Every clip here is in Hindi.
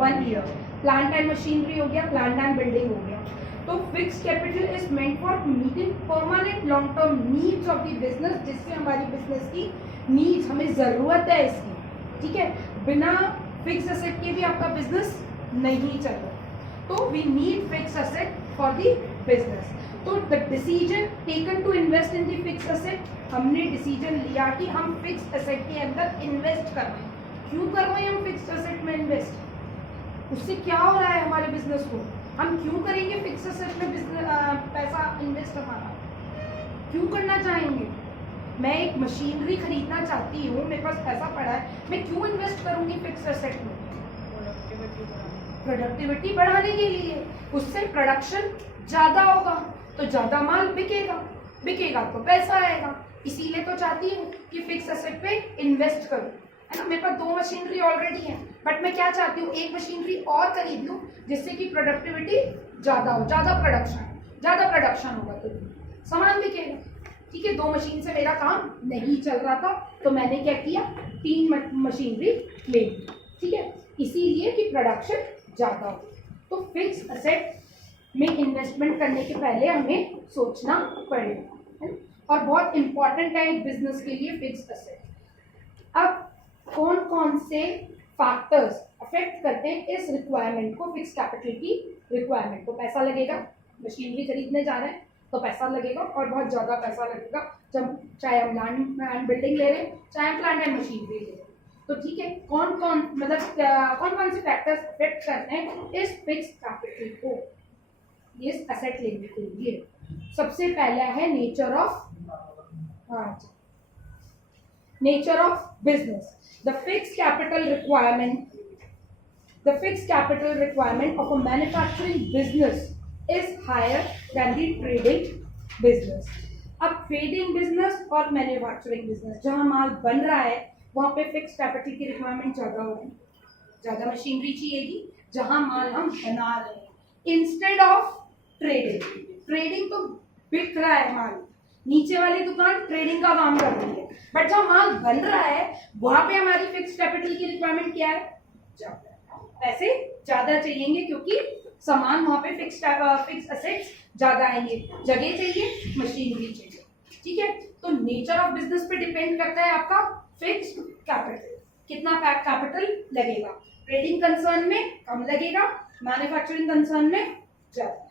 1 ईयर। प्लांट एंड मशीनरी हो गया, प्लांट एंड बिल्डिंग हो गया। तो fix capital is meant for meeting permanent long term needs of the business, जिससे हमारी बिजनेस की नीड्स, हमें ज़रूरत है इसकी, ठीक है। बिना फिक्स एसेट के भी आपका बिजनेस नहीं चल रहा, तो we need fix asset for the business. तो the decision taken to invest in the fix asset, हमने डिसीजन लिया कि हम फिक्स एसेट के अंदर इन्वेस्ट कर रहे हैं। क्यों कर रहे हैं हम फिक्स एसेट में इन्वेस्ट? उससे क्या हो रहा है हमारे बिजनेस को? हम क्यों करेंगे फिक्स एसेट में पैसा इन्वेस्ट? हमारा क्यों करना चाहेंगे? मैं एक मशीनरी खरीदना चाहती हूँ, मेरे पास पैसा पड़ा है, मैं क्यों इन्वेस्ट करूंगी फिक्स एसेट में? प्रोडक्टिविटी बढ़ाने के लिए। उससे प्रोडक्शन ज्यादा होगा तो ज्यादा माल बिकेगा, बिकेगा तो पैसा आएगा। इसीलिए तो चाहती हूँ कि फिक्स एसेट पे इन्वेस्ट करूँ, है ना। मेरे पास 2 मशीनरी ऑलरेडी है, बट मैं क्या चाहती हूँ, एक मशीनरी और खरीद लूँ जिससे कि प्रोडक्टिविटी ज्यादा हो, ज्यादा प्रोडक्शन होगा तो सामान बिकेगा, ठीक है। 2 मशीन से मेरा काम नहीं चल रहा था, तो मैंने क्या किया, 3 मशीनरी ले ली, ठीक है, इसीलिए कि प्रोडक्शन ज्यादा हो। तो फिक्स एसेट में इन्वेस्टमेंट करने के पहले हमें सोचना पड़ेगा, है ना? और बहुत इंपॉर्टेंट है एक बिजनेस के लिए फिक्स एसेट। अब कौन कौन से फैक्टर्स अफेक्ट करते हैं इस रिक्वायरमेंट को, फिक्स कैपिटल की रिक्वायरमेंट को? पैसा लगेगा, मशीनरी खरीदने जा रहे हैं तो पैसा लगेगा, और बहुत ज़्यादा पैसा लगेगा, जब चाहे हम लैंड एंड बिल्डिंग ले रहे हैं, चाहे हम प्लांट एंड मशीनरी ले रहे हैं। तो ठीक है, कौन कौन से फैक्टर्स अफेक्ट करते हैं इस फिक्स कैपिटल को, ये एसेट लेने के लिए? सबसे पहला है nature of business. The fixed capital requirement of a manufacturing business is higher than the trading business. अब ट्रेडिंग बिजनेस और मैन्युफैक्चरिंग बिजनेस, जहां माल बन रहा है वहां पे फिक्स कैपिटल की रिक्वायरमेंट ज्यादा होगी, ज्यादा मशीनरी चाहिएगी। जहां माल हम बना रहे हैं इंस्टेड ऑफ ट्रेडिंग तो बिक रहा है माल, नीचे वाली दुकान ट्रेडिंग का काम कर रही है, बट जब माल बन रहा है वहां पे हमारी फिक्स कैपिटल की रिक्वायरमेंट क्या है, पैसे ज्यादा चाहिएंगे, क्योंकि सामान वहां पे फिक्स एसेट्स ज्यादा आएंगे, जगह चाहिए, मशीनरी चाहिए, ठीक है। तो नेचर ऑफ बिजनेस पे डिपेंड करता है आपका फिक्स कैपिटल, कितना कैपिटल लगेगा। ट्रेडिंग कंसर्न में कम लगेगा, मैन्युफैक्चरिंग कंसर्न में ज्यादा,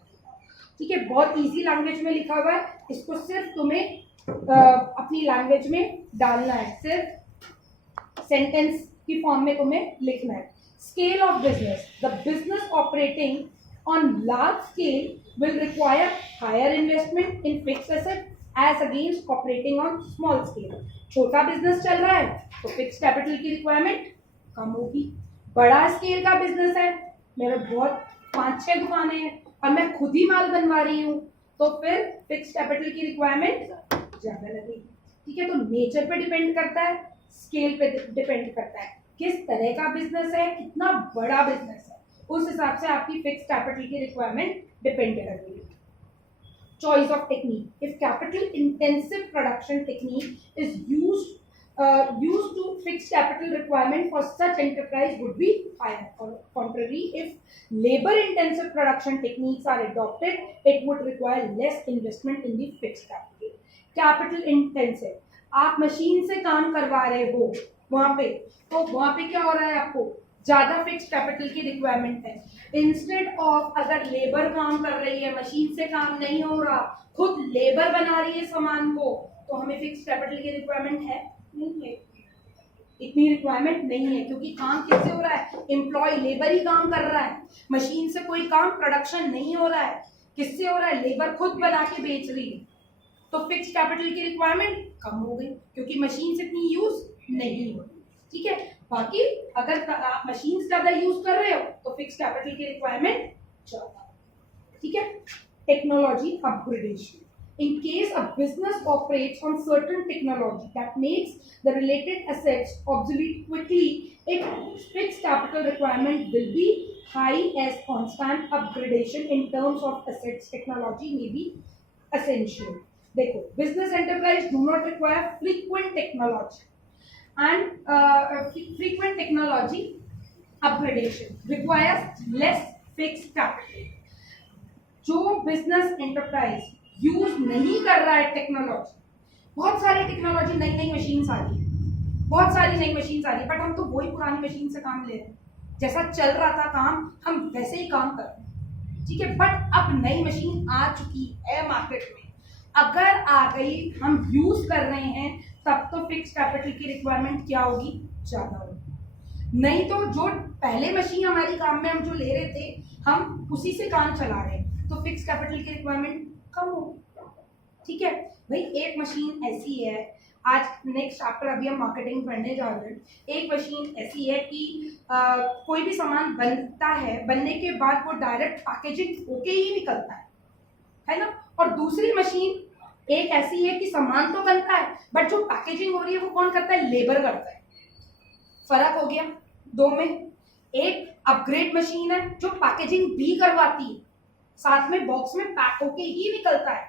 ठीक है। बहुत इजी लैंग्वेज में लिखा हुआ है, इसको सिर्फ तुम्हें अपनी लैंग्वेज में डालना है, सिर्फ सेंटेंस की फॉर्म में तुम्हें लिखना है। Scale of business, the business operating on large scale will require higher investment in fix asset as against operating on small scale. छोटा बिजनेस चल रहा है तो फिक्स कैपिटल की रिक्वायरमेंट कम होगी। बड़ा स्केल का बिजनेस है, मेरे बहुत 5-6 दुकानें हैं और मैं खुद ही माल बनवा रही हूँ, तो फिर फिक्स कैपिटल की रिक्वायरमेंट ज्यादा लगेगी, ठीक है। तो नेचर पे डिपेंड करता है, स्केल पे डिपेंड करता है, किस तरह का बिजनेस है, कितना बड़ा बिजनेस है, उस हिसाब से आपकी फिक्स कैपिटल की रिक्वायरमेंट डिपेंड करेगी। Choice of technique, if capital intensive production technique is used to fixed capital requirement for such enterprise would be higher. Or contrary, if labor intensive production techniques are adopted, it would require less investment in the fixed capital. Capital intensive, आप मशीन से काम करवा रहे हो वहां पे, तो वहां पे क्या हो रहा है, आपको ज्यादा फिक्स्ड कैपिटल की रिक्वायरमेंट है। इंस्टेड ऑफ अगर लेबर काम कर रही है, मशीन से काम नहीं हो रहा, खुद लेबर बना रही है सामान को, तो हमें फिक्स्ड कैपिटल की रिक्वायरमेंट है नहीं है, इतनी रिक्वायरमेंट नहीं है, क्योंकि काम किससे हो रहा है, एम्प्लॉय लेबर ही काम कर रहा है, मशीन से कोई काम प्रोडक्शन नहीं हो रहा है, किससे हो रहा है, लेबर खुद बना के बेच रही है। तो फिक्स कैपिटल की रिक्वायरमेंट कम हो गई, क्योंकि मशीन से इतनी यूज नहीं हो रही, ठीक है। बाकी अगर आप मशीन ज्यादा यूज कर रहे हो तो फिक्स कैपिटल की रिक्वायरमेंट ज्यादा, ठीक है। Technology upgradation, in case a business operates on certain technology that makes the related assets obsolete quickly, its fixed capital requirement will be high, as constant upgradation in terms of assets technology may be essential. देखो, business enterprise do not require frequent technology and frequent technology upgradation requires less fixed capital. जो बिजनेस एंटरप्राइज यूज नहीं कर रहा है टेक्नोलॉजी, बहुत सारी टेक्नोलॉजी, नई नई मशीन्स आ रही है, बहुत सारी नई मशीन्स आ रही है, बट हम तो वही पुरानी मशीन से काम ले रहे हैं, जैसा चल रहा था काम हम वैसे ही काम कर रहे हैं, ठीक है। बट अब नई मशीन आ चुकी है मार्केट में, अगर आ गई हम यूज कर रहे हैं तब तो फिक्स कैपिटल की रिक्वायरमेंट क्या होगी, ज्यादा होगी। नहीं तो जो पहले मशीन हमारी काम में हम जो ले रहे थे हम उसी से काम चला रहे हैं, तो फिक्स कैपिटल की रिक्वायरमेंट कम होगी, ठीक है भाई। एक मशीन ऐसी है, आज नेक्स्ट चैप्टर अभी हम मार्केटिंग पढ़ने जा रहे हैं, एक मशीन ऐसी है कि कोई भी सामान बनता है, बनने के बाद वो डायरेक्ट पैकेजिंग होके ही निकलता है ना। और दूसरी मशीन एक ऐसी है कि सामान तो बनता है बट जो पैकेजिंग हो रही है वो कौन करता है, लेबर करता है। फर्क हो गया दो में। एक अपग्रेड मशीन है जो पैकेजिंग भी करवाती है, साथ में बॉक्स में पैक होके ही निकलता है,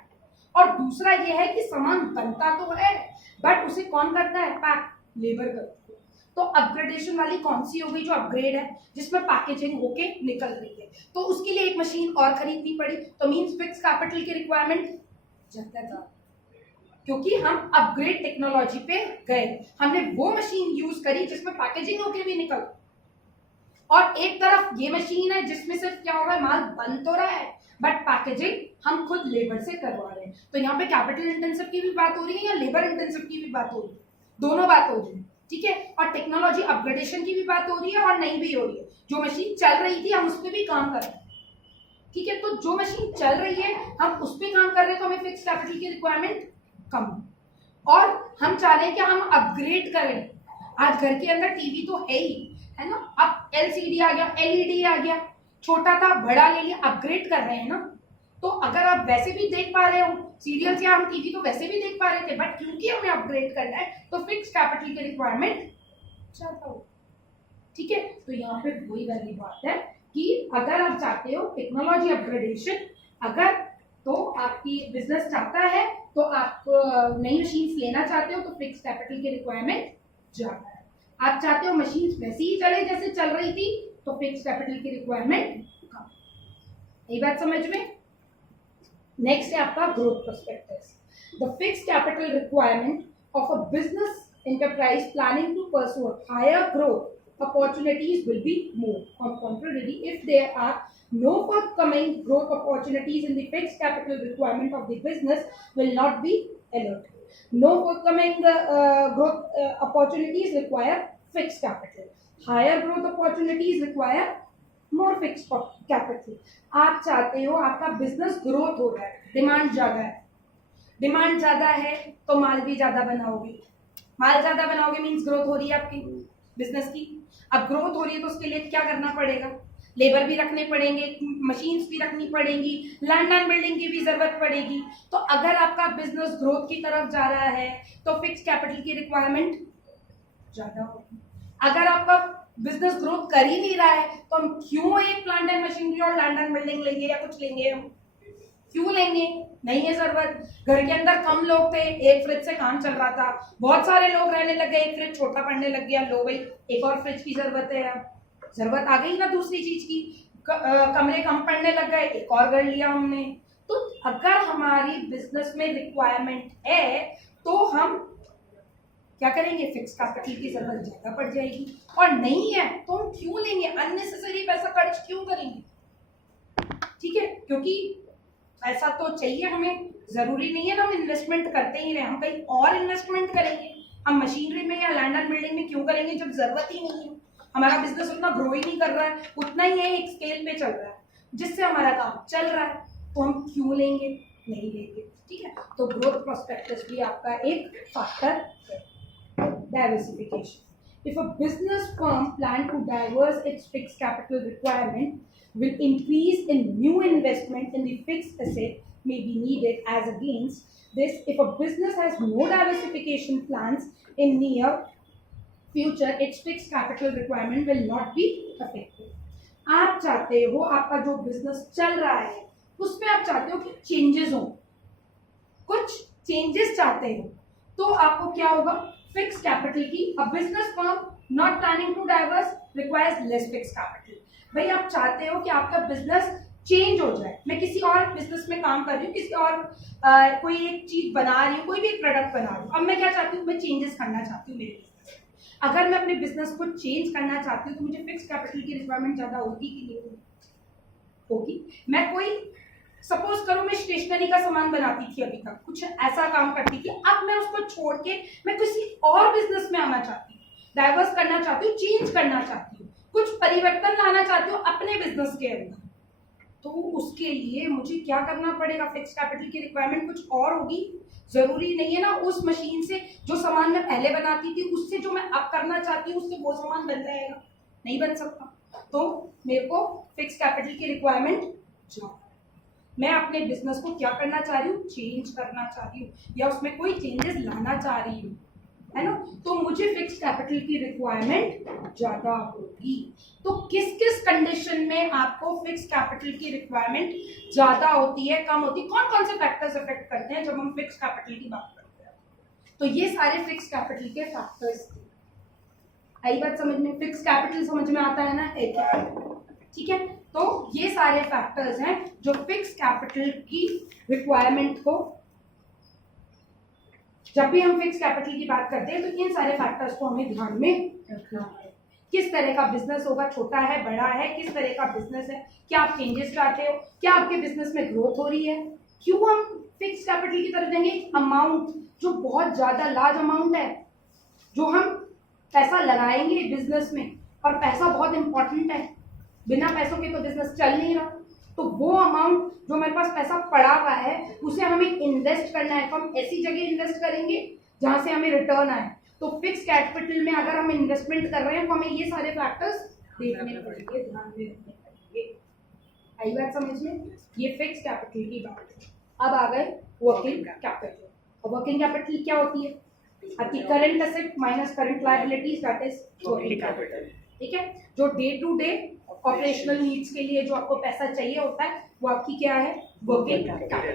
और दूसरा ये है कि सामान बनता तो है बट उसे कौन करता है, पैक, लेबर करती है। तो अपग्रेडेशन वाली कौन सी हो गई, जो अपग्रेड है जिसमें पैकेजिंग होके निकल रही है, तो उसके लिए एक मशीन और खरीदनी पड़ी, तो मींस फिक्स कैपिटल की रिक्वायरमेंट ज्यादा था, क्योंकि हम अपग्रेड टेक्नोलॉजी पे गए, हमने वो मशीन यूज करी जिसमें पैकेजिंग होके भी निकल। और एक तरफ ये मशीन है जिसमें सिर्फ क्या हो रहा है, माल बन तो रहा है बट पैकेजिंग हम खुद लेबर से करवा रहे हैं। तो यहाँ पे कैपिटल इंटेंसिव की भी बात हो रही है या लेबर इंटेंसिव की भी बात हो रही है, दोनों बात हो रही है, ठीक है। और टेक्नोलॉजी अपग्रेडेशन की भी बात हो रही है और नहीं भी हो रही है। जो मशीन चल रही थी हम उस पर भी काम कर रहे हैं, ठीक है। तो जो मशीन चल रही है हम उस पर काम कर रहे हैं, तो हमें फिक्स कैपिटल की रिक्वायरमेंट कम, और हम चाह रहे हैं कि हम अपग्रेड करें। आज घर के अंदर टीवी तो है ही, है ना, अब एलसीडी आ गया, एलईडी आ गया, छोटा था बड़ा ले लिया, अपग्रेड कर रहे हैं ना। तो अगर आप वैसे भी देख पा रहे हो सीरियल्स या हम टीवी तो वैसे भी देख पा रहे थे, बट क्योंकि हमें अपग्रेड करना है तो फिक्स कैपिटल की रिक्वायरमेंट ज्यादा हो, ठीक है। तो यहाँ पे वही वाली बात है कि अगर आप चाहते हो टेक्नोलॉजी अपग्रेडेशन, अगर तो आपकी बिजनेस चाहता है तो आप नई मशीन्स लेना चाहते हो तो फिक्स कैपिटल की रिक्वायरमेंट ज्यादा है। आप चाहते हो मशीन्स वैसे ही चले जैसे चल रही थी तो फिक्स कैपिटल की रिक्वायरमेंट कम। यही बात समझ में। नेक्स्ट है आपका growth perspective. The fix capital requirement of a business enterprise planning to pursue higher growth opportunities will be more. On contrary, if there are no forthcoming growth opportunities in the fixed capital requirement of the business will not be alert. No forthcoming growth opportunities require fixed capital. Higher growth opportunities require more fixed capital. आप चाहते हो आपका बिजनेस ग्रोथ हो रहा है, डिमांड ज्यादा है, डिमांड ज्यादा है तो माल भी ज्यादा बनाओगे, माल ज्यादा बनाओगे मीन्स ग्रोथ हो रही है आपकी बिजनेस की। अब ग्रोथ हो रही है तो उसके लिए क्या करना पड़ेगा, लेबर भी रखने पड़ेंगे, मशीन्स भी रखनी पड़ेंगी, लैंड एंड बिल्डिंग की भी जरूरत पड़ेगी। तो अगर आपका बिजनेस ग्रोथ की तरफ जा रहा है तो फिक्स कैपिटल की रिक्वायरमेंट ज्यादा होगी। अगर आपका बिजनेस ग्रोथ कर ही नहीं रहा है तो हम क्यों एक प्लांट एंड मशीनरी और लैंड एंड बिल्डिंग लेंगे या कुछ लेंगे, हम क्यों लेंगे, नहीं है जरूरत। घर के अंदर कम लोग थे, एक फ्रिज से काम चल रहा था, बहुत सारे लोग रहने लग गए, एक फ्रिज छोटा पड़ने लग गया, लो भाई एक और फ्रिज की जरूरत है, जरूरत आ गई ना दूसरी चीज की, कमरे कम पड़ने लग गए, एक और घर लिया हमने। तो अगर हमारी बिजनेस में रिक्वायरमेंट है तो हम क्या करेंगे, फिक्स कैपिटल की जरूरत ज्यादा पड़ जाएगी, और नहीं है तो हम क्यों लेंगे, अननेसेसरी पैसा खर्च क्यों करेंगे, ठीक है। क्योंकि ऐसा तो चाहिए हमें, जरूरी नहीं है ना हम इन्वेस्टमेंट करते ही रहे, हम कहीं और इन्वेस्टमेंट करेंगे, हम मशीनरी में या लैंड एंड बिल्डिंग में क्यों करेंगे जब जरूरत ही नहीं है, हमारा बिजनेस उतना ग्रो ही नहीं कर रहा है, उतना ही है एक स्केल पे चल रहा है जिससे हमारा काम चल रहा है, तो हम क्यों लेंगे, नहीं लेंगे, ठीक है। तो ग्रोथ प्रोस्पेक्टस भी आपका एक फैक्टर है। Diversification, if a business firm plan to diverse its fixed capital requirement will increase in new investment in the fixed asset may be needed. As against this, if a business has no diversification plans in near future, its fixed capital requirement will not be affected. आप चाहते हो आपका जो बिजनेस चल रहा है उसमें आप चाहते हो कि चेंजेस हो, कुछ चेंजेस चाहते हो, तो आपको क्या होगा, फिक्स कैपिटल की, अब business firm not planning to diverse requires less fix capital. भाई आप चाहते हो कि आपका बिजनेस चेंज हो जाए, मैं किसी और बिजनेस में काम कर रही हूँ, किसी और कोई एक चीज बना रही हूँ, कोई भी एक प्रोडक्ट बना रही हूँ, अब मैं क्या चाहती हूँ, मैं चेंजेस करना चाहती हूँ मेरे बिजनेस में। अगर मैं अपने बिजनेस को चेंज करना चाहती हूँ तो मुझे फिक्स कैपिटल की रिक्वायरमेंट ज्यादा होगी कि नहीं होगी? मैं कोई सपोज करो मैं स्टेशनरी का सामान बनाती थी, अभी तक कुछ ऐसा काम करती थी, अब मैं उसको छोड़ के मैं किसी और बिजनेस में आना चाहती हूँ, डाइवर्स करना चाहती हूँ, चेंज करना चाहती हूँ, कुछ परिवर्तन लाना चाहती हूँ अपने बिजनेस के अंदर, तो उसके लिए मुझे क्या करना पड़ेगा? फिक्स कैपिटल की रिक्वायरमेंट कुछ और होगी। जरूरी नहीं है ना उस मशीन से जो सामान मैं पहले बनाती थी उससे जो मैं अब करना चाहती हूँ उससे वो सामान बन जाएगा, नहीं बन सकता। तो मेरे को फिक्स कैपिटल की रिक्वायरमेंट मैं अपने बिजनेस को क्या करना चाह रही हूँ? चेंज करना चाह रही हूँ या उसमें कोई चेंजेस लाना चाह रही हूँ, है ना? तो मुझे फिक्स कैपिटल की रिक्वायरमेंट ज्यादा होगी। तो किस किस कंडीशन में आपको फिक्स कैपिटल की रिक्वायरमेंट ज्यादा होती है, कम होती है, कौन कौन से फैक्टर्स अफेक्ट करते हैं जब हम फिक्स कैपिटल की बात करते हैं? तो ये सारे फिक्स कैपिटल के फैक्टर्स थे। आई बात समझ में? फिक्स कैपिटल समझ में आता है ना? ठीक है, तो ये सारे फैक्टर्स हैं जो फिक्स कैपिटल की रिक्वायरमेंट को, जब भी हम फिक्स कैपिटल की बात करते हैं तो इन सारे फैक्टर्स को हमें ध्यान में रखना है। किस तरह का बिजनेस होगा, छोटा है, बड़ा है, किस तरह का बिजनेस है, क्या आप चेंजेस चाहते हो, क्या आपके बिजनेस में ग्रोथ हो रही है, क्यों हम फिक्स कैपिटल की तरफ देंगे? अमाउंट जो बहुत ज्यादा लार्ज अमाउंट है जो हम पैसा लगाएंगे बिजनेस में, और पैसा बहुत इंपॉर्टेंट है, बिना पैसों के तो बिजनेस चल नहीं रहा, तो वो अमाउंट जो मेरे पास पैसा पड़ा हुआ है उसे हमें इन्वेस्ट करना है, तो हम ऐसी जगह इन्वेस्ट करेंगे जहां से हमें रिटर्न आए। तो फिक्स कैपिटल में अगर हम इन्वेस्टमेंट कर रहे हैं तो हमें ये सारे फैक्टर्स देखने पड़ेंगे, ध्यान में रखने पड़ेंगे। आई बात समझ में? ये फिक्स कैपिटल की बात है। अब आ गए वर्किंग कैपिटल। और वर्किंग कैपिटल क्या होती है? आपकी current asset minus current liabilities, that is working capital. ठीक है, जो day to day operational needs के लिए जो आपको पैसा चाहिए होता है वो आपकी क्या है? Working capital.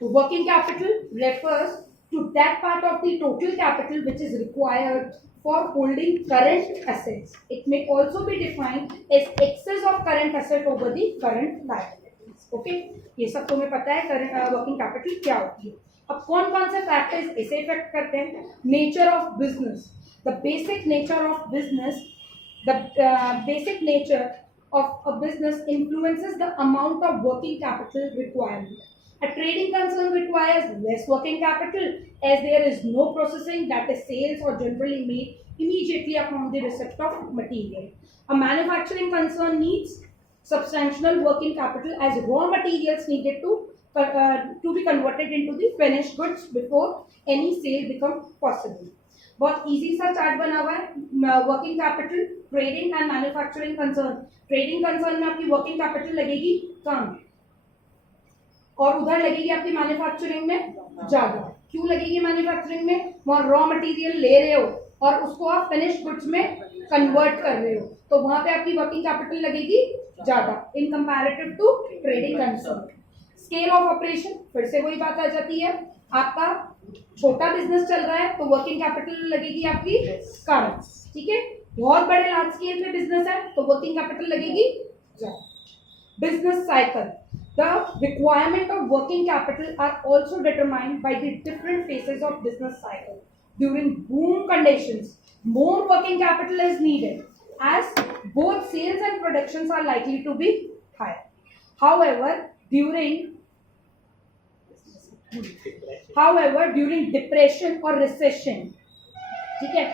तो working capital refers to that part of the total capital which is required for holding current assets. It may also be defined as excess of current asset over the current liabilities. Okay, ये सब तुम्हें पता है करंट वर्किंग कैपिटल क्या होती है। अब कौन कौन से फैक्टर्स इसे इफेक्ट करते हैं? Nature of business, the basic nature of business, the basic nature of a business influences the amount of working capital requirement. A trading concern requires less working capital as there is no processing, that is sales, or generally made immediately upon the receipt of material. A manufacturing concern needs substantial working capital as raw materials needed to be converted into the finished goods before any sale becomes possible. बहुत इजी सा चार्ट बना हुआ है। Working capital, trading and manufacturing concern. Trading concern में आपकी वर्किंग कैपिटल लगेगी कम और उधर लगेगी आपकी मैन्युफैक्चरिंग में ज्यादा। क्यों लगेगी मैन्युफैक्चरिंग में? वहां रॉ मटेरियल ले रहे हो और उसको आप फिनिश्ड गुड्स में कन्वर्ट कर रहे हो, तो वहां पे आपकी वर्किंग कैपिटल लगेगी ज्यादा in comparative to trading concern. Scale of operation, फिर से वही बात आ जाती है, आपका छोटा बिजनेस चल रहा है तो वर्किंग कैपिटल लगेगी आपकी कम। ठीक है, बहुत बड़े लार्ज स्केल पे बिजनेस है तो वर्किंग कैपिटल लगेगी ज्यादा। Business cycle, the requirement of working capital R also determined by the different phases of business cycle. During boom conditions more working capital is needed as both sales and productions are likely to be high. However, during depression or recession, ठीक है,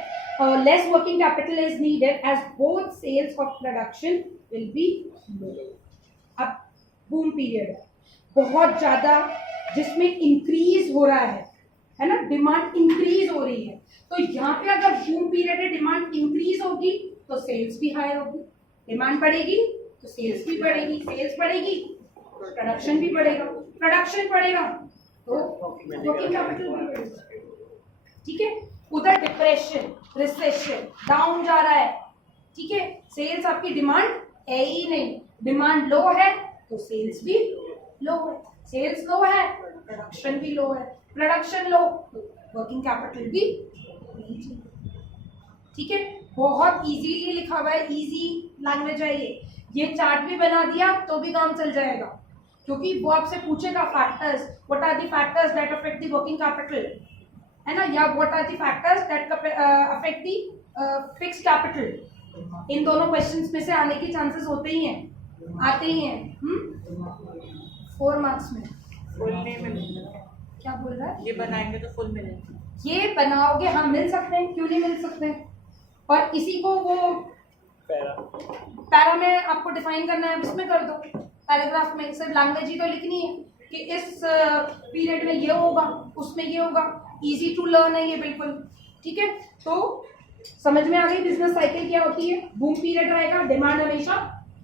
less working capital is needed as both sales of production will be low. अब बूम पीरियड है, बहुत ज्यादा जिसमें इंक्रीज हो रहा है ना, डिमांड इंक्रीज हो रही है, तो यहाँ पे अगर बूम पीरियड है डिमांड इंक्रीज होगी तो सेल्स भी हाई होगी, डिमांड बढ़ेगी तो सेल्स भी बढ़ेगी, सेल्स बढ़ेगी प्रोडक्शन भी बढ़ेगा, प्रोडक्शन बढ़ेगा तो वर्किंग कैपिटल भी बढ़ेगा। ठीक है, उधर डिप्रेशन, रिसेशन, डाउन जा रहा है, ठीक है, सेल्स आपकी डिमांड है ही नहीं, डिमांड लो है तो सेल्स भी लो है, सेल्स लो है प्रोडक्शन भी लो है, प्रोडक्शन लो वर्किंग कैपिटल भी नहीं चाहिए। ठीक है, बहुत इजीली लिखा हुआ है, इजी लैंग्वेज है ये चार्ट भी बना दिया तो भी काम चल जाएगा, क्योंकि वो आपसे पूछेगा factors, what are the factors that affect the working capital, है ना, या what are the factors that affect the fixed capital. इन दोनों क्वेश्चंस में से आने के चांसेस होते ही हैं, आते ही हैं। 4 मार्क्स में फुल नहीं मिलेगा। क्या बोल रहा है? ये बनाएंगे तो फुल मिलेगा। ये बनाओगे, हाँ मिल सकते हैं, क्यों नहीं मिल सकते हैं। और इसी को वो पैरा में आपको डिफाइन करना है, उसमें कर दो, पैराग्राफ में सिर्फ लैंग्वेज ही तो लिखनी है कि इस पीरियड में ये होगा, उसमें ये होगा। इजी टू लर्न है ये बिल्कुल। ठीक है, तो समझ में आ गई बिजनेस साइकिल क्या होती है। बूम पीरियड रहेगा, डिमांड हमेशा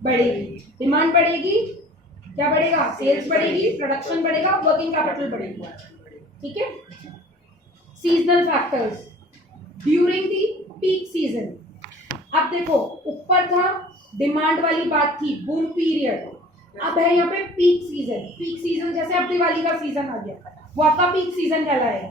बढ़ेगी, डिमांड बढ़ेगी, क्या बढ़ेगा, सेल्स बढ़ेगी, प्रोडक्शन बढ़ेगा, वर्किंग कैपिटल बढ़ेगी। ठीक है, seasonal factors during the peak season. अब देखो ऊपर था डिमांड वाली बात थी, बूम पीरियड, अब है यहाँ पे पीक सीजन। पीक सीजन जैसे अब दिवाली का सीजन आ गया, वो आपका पीक सीजन कहलाएगा।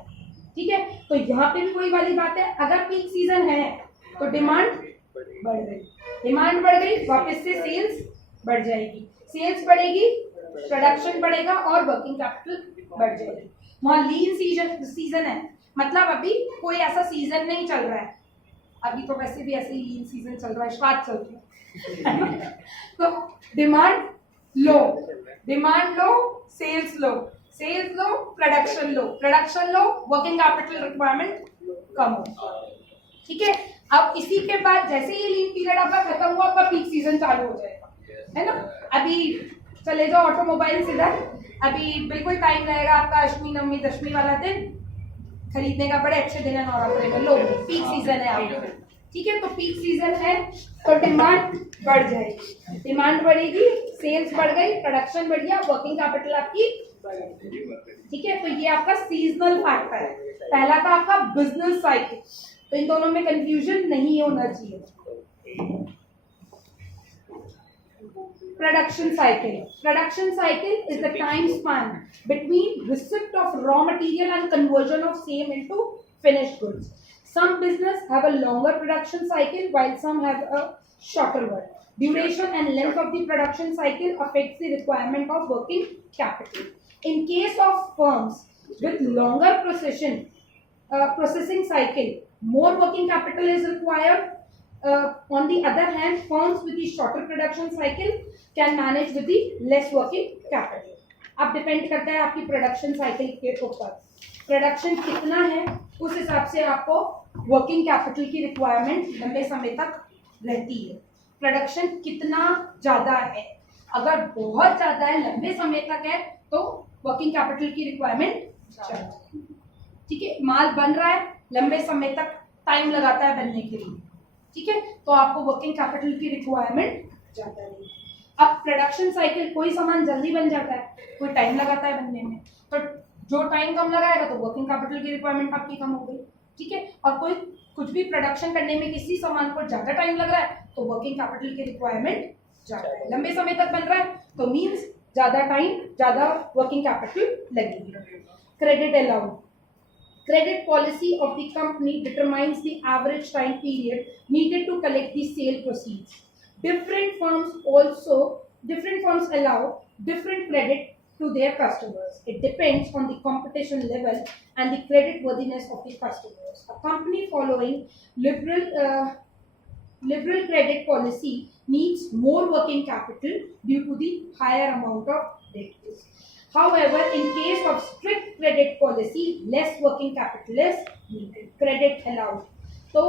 ठीक है, तो यहाँ पे भी वही वाली बात है, अगर पीक सीजन है तो डिमांड बढ़ गई, डिमांड बढ़ गई, वापस से सेल्स बढ़ जाएगी, सेल्स बढ़ेगी, प्रोडक्शन बढ़ेगा और वर्किंग कैपिटल बढ़ जाएगी। वहाँ लीन सीजन है, मतलब अभी कोई ऐसा सीजन नहीं चल रहा है, अभी तो वैसे भी ऐसे ही लीन सीजन चल रहा है, स्टार्ट चल रहा है तो डिमांड लो, डिमांड लो, सेल्स लो, सेल्स लो, प्रोडक्शन लो, प्रोडक्शन लो, वर्किंग कैपिटल रिक्वायरमेंट कम हो। ठीक है, अब इसी के बाद जैसे ही लीन पीरियड आपका खत्म हुआ, आपका पीक सीजन चालू हो जाएगा, है ना। अभी चले जाओ ऑटोमोबाइल्स इधर, अभी बिल्कुल टाइम रहेगा आपका अष्टमी नवमी दशमी वाला दिन खरीदने का, बड़े अच्छे दिन है नवरात्रि में, लो पीक सीजन है आपका। ठीक है, तो पीक सीजन है तो डिमांड बढ़ जाएगी, डिमांड बढ़ेगी, सेल्स बढ़ गई, प्रोडक्शन बढ़ गया, वर्किंग कैपिटल आपकी। ठीक है, तो ये आपका सीजनल फैक्टर है। पहला था आपका बिजनेस साइकिल, तो इन दोनों में कंफ्यूजन नहीं होना चाहिए। Production cycle. Production cycle is the time span between receipt of raw material and conversion of same into finished goods. Some business have a longer production cycle while some have a shorter one. Duration and length of the production cycle affects the requirement of working capital. In case of firms with longer processing cycle, more working capital is required. On the other hand, firms with the shorter production cycle can manage with the less working capital. अब डिपेंड करता है आपकी प्रोडक्शन साइकिल के ऊपर, प्रोडक्शन कितना है उस हिसाब से आपको वर्किंग कैपिटल की रिक्वायरमेंट लंबे समय तक रहती है। प्रोडक्शन कितना ज़्यादा है, अगर बहुत ज़्यादा है, लंबे समय तक है, तो वर्किंग कैपिटल की रिक्वायरमेंट ज़्यादा है। ठीक है, माल बन रहा है, लंबे समय तक टाइम लगाता है बनने के लिए, ठीक है, तो आपको वर्किंग कैपिटल की रिक्वायरमेंट ज़्यादा नहीं। अब प्रोडक्शन साइकिल, कोई सामान जल्दी बन जाता है, कोई टाइम लगाता है बनने में, तो जो टाइम कम लगाएगा तो वर्किंग कैपिटल की रिक्वायरमेंट आपकी कम हो गई। ठीक है, और कोई कुछ भी प्रोडक्शन करने में किसी सामान को ज़्यादा टाइम लग रहा है तो वर्किंग कैपिटल की रिक्वायरमेंट ज़्यादा है। लंबे समय तक बन रहा है तो मीन्स ज़्यादा टाइम, ज़्यादा वर्किंग कैपिटल लगेगी। Credit allowed. Credit policy of the company determines the average time period needed to collect the sale proceeds. Different firms allow different credit to their customers. It depends on the competition level and the credit worthiness of the customers. A company following liberal credit policy needs more working capital due to the higher amount of debt. However, in case of strict credit policy, less working capital is needed. Credit allowed. तो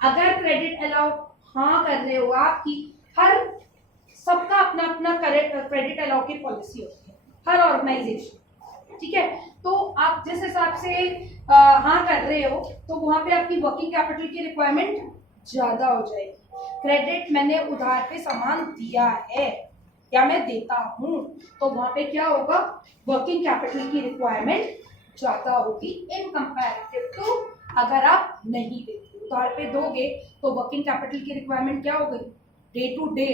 अगर क्रेडिट अलाउ हाँ कर रहे हो आप, कि हर सबका अपना अपना क्रेडिट अलाउ की पॉलिसी होती है, हर ऑर्गेनाइजेशन, ठीक है, तो आप जिस हिसाब से हाँ कर रहे हो तो वहाँ पे आपकी वर्किंग कैपिटल की रिक्वायरमेंट ज़्यादा हो जाएगी। क्रेडिट मैंने उधार पे सामान दिया है या मैं देता हूँ, तो वहाँ पे क्या होगा, वर्किंग कैपिटल की रिक्वायरमेंट ज़्यादा होगी इन कंपैरेटिव टू अगर आप नहीं देते। उधार पे दोगे तो वर्किंग कैपिटल की रिक्वायरमेंट क्या हो गई, डे टू डे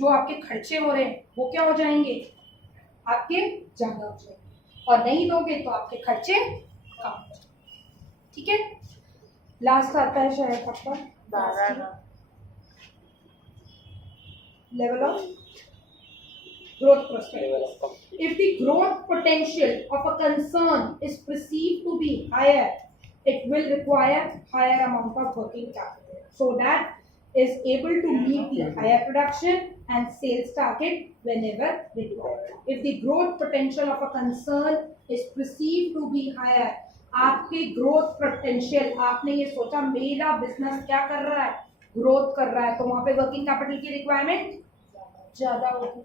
जो आपके खर्चे हो रहे हैं वो क्या हो जाएंगे, आपके ज़्यादा हो जाएंगे, और नहीं दोगे तो आपके खर्चे कम हो जाएंगे। ठीक है, लास्ट आता है शायद आपका 12 level of growth prospectus. If the growth potential of a concern is perceived to be higher, it will require higher amount of working capital so that is able to meet the higher production and sales target whenever required. If the growth potential of a concern is perceived to be higher, आपके ग्रोथ पोटेंशियल, आपने ये सोचा मेरा बिजनेस क्या कर रहा है, ग्रोथ कर रहा है, तो वहां पे वर्किंग कैपिटल की रिक्वायरमेंट ज्यादा होगी।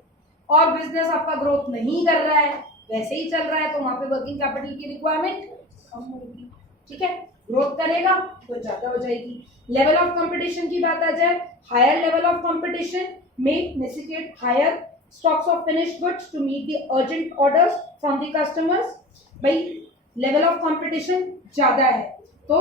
और बिजनेस आपका ग्रोथ नहीं कर रहा है, वैसे ही चल रहा है, तो वहां पे वर्किंग कैपिटल की रिक्वायरमेंट कम होगी। ठीक है, ग्रोथ करेगा तो ज्यादा हो जाएगी। लेवल ऑफ कंपटीशन की बात आ जाए, हायर लेवल ऑफ कंपटीशन में necessitate higher stocks of finished goods to meet the urgent orders from the customers. भाई लेवल ऑफ कंपटीशन ज्यादा है तो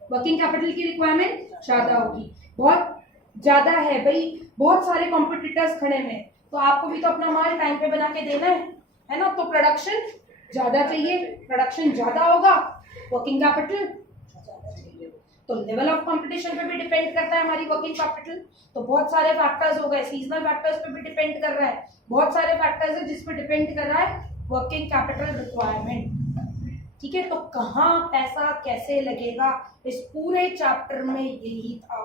वर्किंग कैपिटल की रिक्वायरमेंट ज्यादा होगी। बहुत ज्यादा है भाई, बहुत सारे कॉम्पिटिटर्स खड़े हैं, तो आपको भी तो अपना माल टाइम पे बना के देना है ना, तो प्रोडक्शन ज्यादा चाहिए, प्रोडक्शन ज्यादा होगा, वर्किंग कैपिटल ज्यादा चाहिए। तो लेवल ऑफ कंपटीशन पे भी डिपेंड करता है हमारी वर्किंग कैपिटल। तो बहुत सारे फैक्टर्स हो गए, सीजनल फैक्टर्स पे भी डिपेंड कर रहा है, बहुत सारे फैक्टर्स है जिस पे डिपेंड कर रहा है वर्किंग कैपिटल रिक्वायरमेंट। ठीक है, तो कहाँ पैसा कैसे लगेगा, इस पूरे चैप्टर में यही था।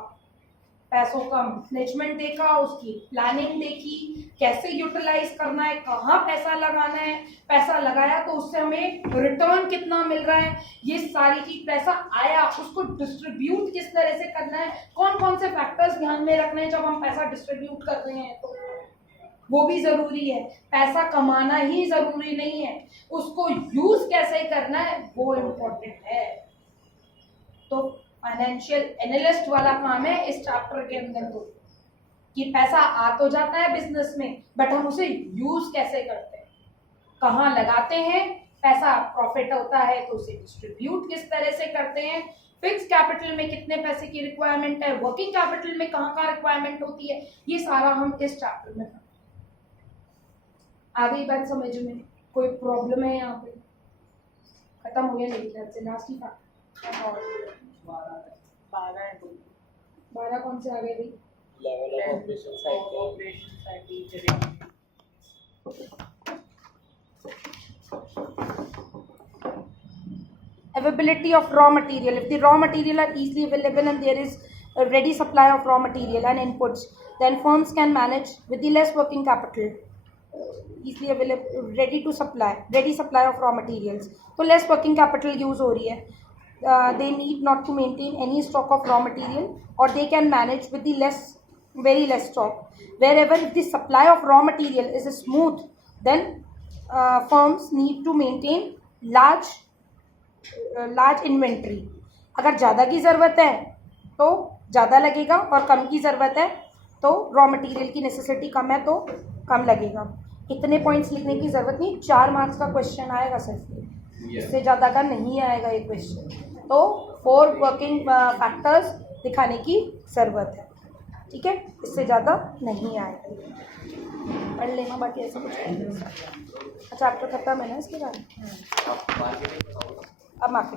पैसों का मैनेजमेंट देखा, उसकी प्लानिंग देखी, कैसे यूटिलाइज करना है, कहाँ पैसा लगाना है, पैसा लगाया तो उससे हमें रिटर्न कितना मिल रहा है, ये सारी चीज, पैसा आया उसको डिस्ट्रीब्यूट किस तरह से करना है, कौन कौन से फैक्टर्स ध्यान में रखने हैं जब हम पैसा डिस्ट्रीब्यूट कर रहे हैं, तो वो भी जरूरी है। पैसा कमाना ही जरूरी नहीं है, उसको यूज कैसे करना है वो इम्पोर्टेंट है। तो फाइनेंशियल एनालिस्ट वाला काम है इस चैप्टर के अंदर, तो कि पैसा आ तो जाता है बिजनेस में, बट हम उसे यूज कैसे करते हैं, कहाँ लगाते हैं, पैसा प्रॉफिट होता है तो उसे डिस्ट्रीब्यूट किस तरह से करते हैं, फिक्स कैपिटल में कितने पैसे की रिक्वायरमेंट है, वर्किंग कैपिटल में कहाँ कहाँ रिक्वायरमेंट होती है, ये सारा हम इस चैप्टर में। आ गई बात समझ में? कोई प्रॉब्लम है यहाँ पे? खत्म हो गया मेरे ख्याल से। लास्ट ही फैक्टर और 12 है, 12 कौन से आ गए भाई? Level of operation cycle. Availability of raw material. If the raw material are easily available and there is a ready supply of raw material and inputs, then firms can manage with the less working capital. Easily available, ready supply of raw materials. तो less working capital use हो रही है. They need not to maintain any stock of raw material, or they can manage with the very less stock. Wherever if the supply of raw material is smooth, then firms need to maintain large inventory. अगर ज़्यादा की ज़रूरत है तो ज़्यादा लगेगा, और कम की ज़रूरत है तो रॉ मटेरियल की नेसेसिटी कम है तो कम लगेगा। इतने पॉइंट्स लिखने की ज़रूरत नहीं, 4 मार्क्स का क्वेश्चन आएगा सिर्फ, इससे ज़्यादा का नहीं आएगा ये क्वेश्चन। तो 4 वर्किंग फैक्टर्स दिखाने की ज़रूरत है, ठीक है, इससे ज़्यादा नहीं आएगा। पढ़ लेना, बाकी ऐसा कुछ नहीं। अच्छा, आपको खत्म है ना इसके बाद? अब मार्केट